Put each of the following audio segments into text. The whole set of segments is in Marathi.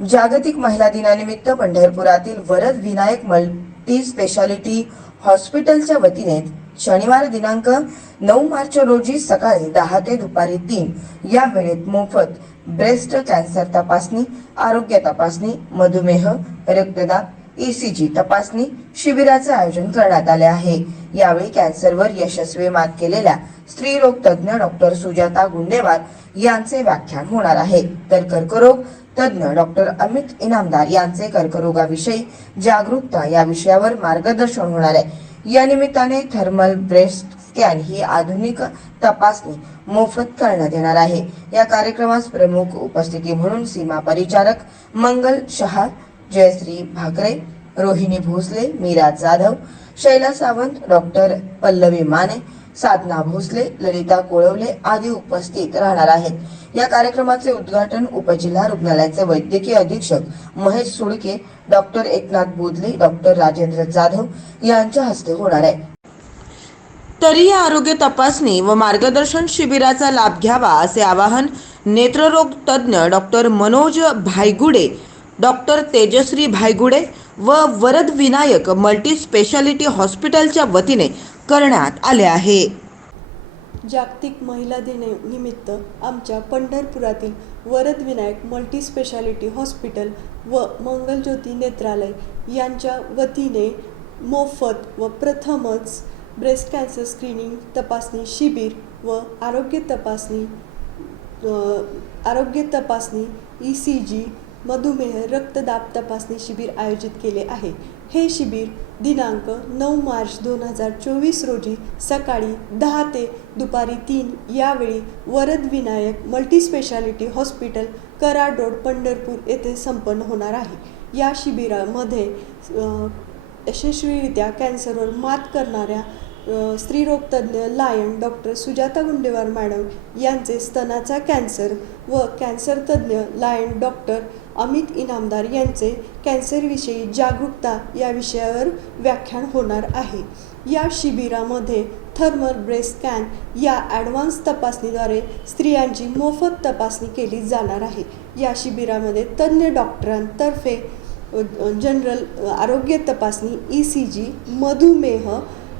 जागतिक महिला दिनानिमित्त पंढरपुरातील वरद विनायक मल्टी स्पेशालिटी हॉस्पिटलच्या वतीने शनिवार दिनांक नऊ मार्च रोजी सकाळी दहा ते दुपारी तीन या वेळेत मोफत ब्रेस्ट कॅन्सर तपासणी आरोग्य तपासणी मधुमेह रक्तदाब ईसीजी तपासणी शिबिराचे आयोजन करण्यात आले आहे. यावेळी कॅन्सरवर यशस्वी मात केलेल्या स्त्रीरोग तज्ज्ञ डॉक्टर सुजाता गुंडेवार यांचे व्याख्यान होणार आहे. तर कर्करोग तज्ज्ञ डॉक्टर अमित इनामदार यांचे कर्करोगाविषयी जागरूकता या विषयावर मार्गदर्शन होणार आहे. या निमित्ताने थर्मल ब्रेस्ट स्कॅन ही आधुनिक तपासणी मोफत करण्यात येणार आहे. या कार्यक्रमास प्रमुख उपस्थिती म्हणून सीमा परिचारक मंगल शहा जयश्री भाकरे रोहिणी भोसले मीरा जाधव शैला सावंत डॉक्टर पल्लवी माने साधना भोसले ललिता कोळवले आदी उपस्थित राहणार आहेत. या कार्यक्रमाचे उद्घाटन उपजिल्हा रुग्णालयाचे वैद्यकीय अधीक्षक महेश सुळके डॉक्टर एकनाथ बोधले डॉक्टर राजेंद्र जाधव यांच्या हस्ते होणार आहे. तरी या आरोग्य तपासणी व मार्गदर्शन शिबिराचा लाभ घ्यावा असे आवाहन नेत्ररोग तज्ज्ञ डॉक्टर मनोज भायगुडे डॉक्टर तेजश्री भायगुडे व वरद विनायक मल्टी स्पेशालिटी हॉस्पिटलच्या वतीने करण्यात आले आहे. जागतिक महिला दिनानिमित्त आमच्या पंढरपुरातील Varad Vinayak multi speciality hospital व मंगलज्योती नेत्रालय यांच्या वतीने मोफत व प्रथमच ब्रेस्ट कॅन्सर स्क्रीनिंग तपासणी शिबिर व आरोग्य तपासणी आरोग्य तपासणी ई सी जी मधुमेह रक्तदाब तपासणी शिबिर आयोजित केले आहे. हे शिबिर दिनांक नऊ मार्च दोन हजार चोवीस रोजी सकाळी दहा ते दुपारी तीन यावेळी Varad Vinayak multispeciality hospital Karad road Pandharpur येथे संपन्न होणार आहे. या शिबिरामध्ये यशस्वीरित्या कॅन्सरवर मात करणाऱ्या स्त्रीरोगतज्ञ lion doctor Sujata Gundewar madam यांचे स्तनाचा कॅन्सर व कॅन्सर तज्ज्ञ लायन डॉक्टर अमित इनामदार यांचे कॅन्सरविषयी जागरूकता या विषयावर व्याख्यान होणार आहे. या शिबिरामध्ये थर्मल ब्रेस्ट स्कॅन या ॲडव्हान्स तपासणीद्वारे स्त्रियांची मोफत तपासणी केली जाणार आहे. या शिबिरामध्ये तज्ज्ञ डॉक्टरांतर्फे जनरल आरोग्य तपासणी ई सी जी मधुमेह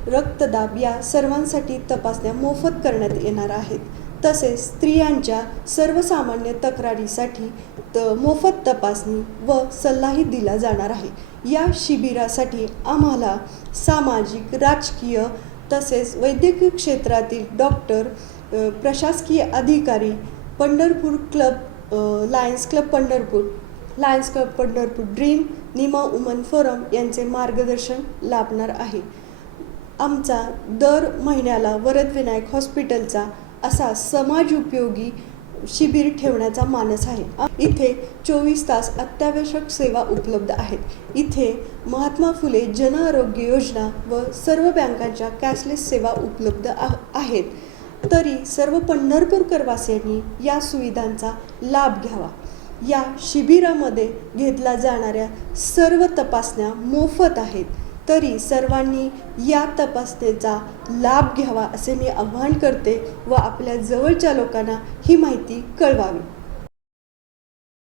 रक्तदाब या सर्वांसाठी तपासण्या मोफत करण्यात येणार आहेत. तसेच स्त्रियांच्या सर्वसामान्य तक्रारीसाठी त मोफत तपासणी व सल्लाही दिला जाणार आहे. या शिबिरासाठी आम्हाला सामाजिक राजकीय तसेच वैद्यकीय क्षेत्रातील डॉक्टर प्रशासकीय अधिकारी Pandharpur club lions club Pandharpur lions club Pandharpur dream NIMA woman forum यांचे मार्गदर्शन लाभणार आहे. आमचा दर महिन्याला वरदविनायक हॉस्पिटलचा असा समाज उपयोगी शिबिर ठेवण्याचा मानस आहे. इथे चोवीस तास अत्यावश्यक सेवा उपलब्ध आहेत. इथे महात्मा फुले जन आरोग्य योजना व सर्व बँकांच्या कॅशलेस सेवा उपलब्ध आहेत. तरी सर्व पंढरपूरकरवासियांनी या सुविधांचा लाभ घ्यावा. या शिबिरामध्ये घेतल्या जाणाऱ्या सर्व तपासण्या मोफत आहेत. तरी सर्वांनी या तपासणीचा लाभ घ्यावा असे मी आवाहन करते व आपल्या जवळच्या लोकांना ही माहिती कळवावी.